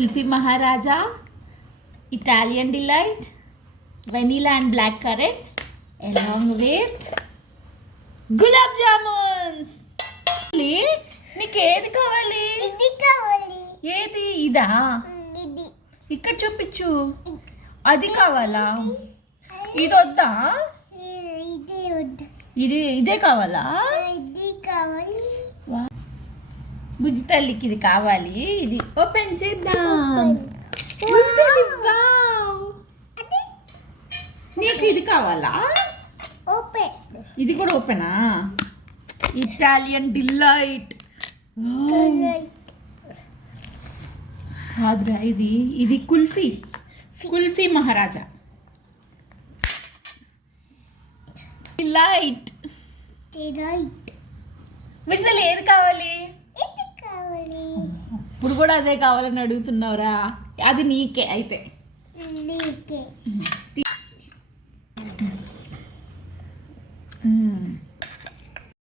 Kulfi Maharaja, Italian delight, vanilla and black currant along with gulab jamuns. నీకు ఏది కావాలి? ఇది కావాలి. ఏది? ఇదా? ఇది ఇక్కడ చూపించు. అది కావాలా? ఇది వద్దా? ఇది వద్దు. ఇదే కావాలా? ఇది కావాలి. బుజ్జి తల్లికి ఇది కావాలి. ఇది ఓపెన్ చేద్దాం. వావ్! నీకు ఇది కావాలా? ఓపెన్. ఇది కూడా ఓపెనా? ఇటాలియన్ డిలైట్ కాదురా, ఇది కుల్ఫీ. కుల్ఫీ మహారాజా డిలైట్. రైట్. విజల్ ఏది కావాలి? ఇది కావాలి. ఇప్పుడు కూడా అదే కావాలని అడుగుతున్నావురా. అది నీకే అయితే. నీకే.